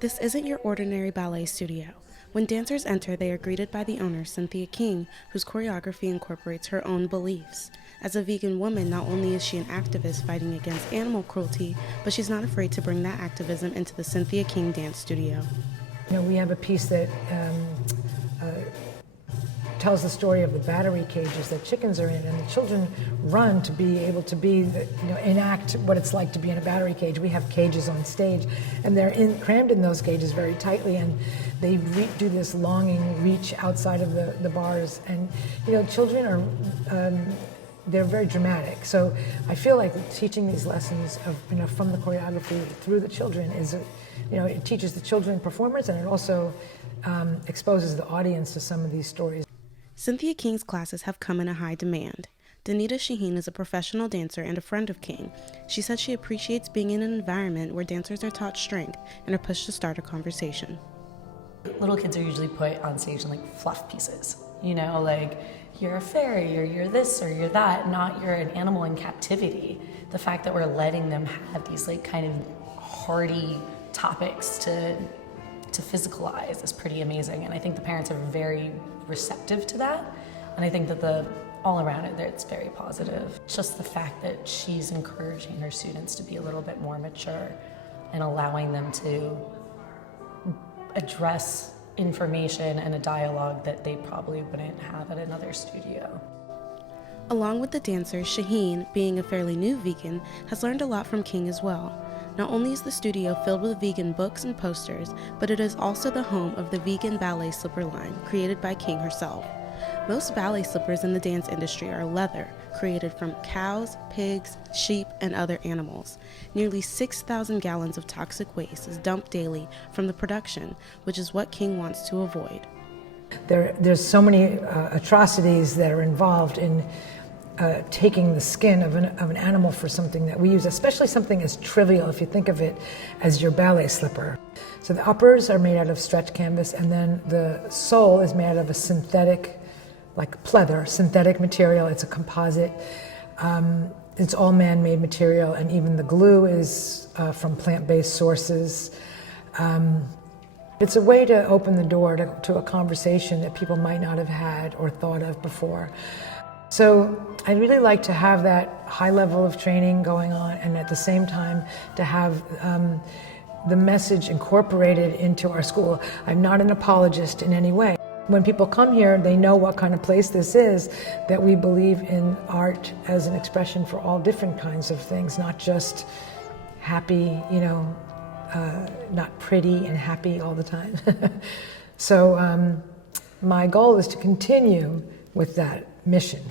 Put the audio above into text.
This isn't your ordinary ballet studio. When dancers enter, they are greeted by the owner, Cynthia King, whose choreography incorporates her own beliefs. As a vegan woman, not only is she an activist fighting against animal cruelty, but she's not afraid to bring that activism into the Cynthia King dance studio. You know, we have a piece that tells the story of the battery cages that chickens are in, and the children run to be able to enact what it's like to be in a battery cage. We have cages on stage, and they're crammed in those cages very tightly, and they do this longing reach outside of the bars. And you know, children are they're very dramatic. So I feel like teaching these lessons of from the choreography through the children is, it teaches the children performance, and it also exposes the audience to some of these stories. Cynthia King's classes have come in a high demand. Danita Shaheen is a professional dancer and a friend of King. She said she appreciates being in an environment where dancers are taught strength and are pushed to start a conversation. Little kids are usually put on stage in like fluff pieces, like you're a fairy or you're this or you're that, not you're an animal in captivity. The fact that we're letting them have these like kind of hardy topics to physicalize is pretty amazing, and I think the parents are very receptive to that, and I think that all around it, it's very positive. Just the fact that she's encouraging her students to be a little bit more mature and allowing them to address information and a dialogue that they probably wouldn't have at another studio. Along with the dancers, Shaheen, being a fairly new vegan, has learned a lot from King as well. Not only is the studio filled with vegan books and posters, but it is also the home of the vegan ballet slipper line, created by King herself. Most ballet slippers in the dance industry are leather, created from cows, pigs, sheep, and other animals. Nearly 6,000 gallons of toxic waste is dumped daily from the production, which is what King wants to avoid. There's so many atrocities that are involved in taking the skin of an animal for something that we use, especially something as trivial, if you think of it, as your ballet slipper. So the uppers are made out of stretch canvas, and then the sole is made out of a synthetic, like pleather, synthetic material. It's a composite. It's all man-made material, and even the glue is from plant-based sources. It's a way to open the door to a conversation that people might not have had or thought of before. So I'd really like to have that high level of training going on, and at the same time to have the message incorporated into our school. I'm not an apologist in any way. When people come here, they know what kind of place this is, that we believe in art as an expression for all different kinds of things, not just happy, not pretty and happy all the time. So my goal is to continue with that mission.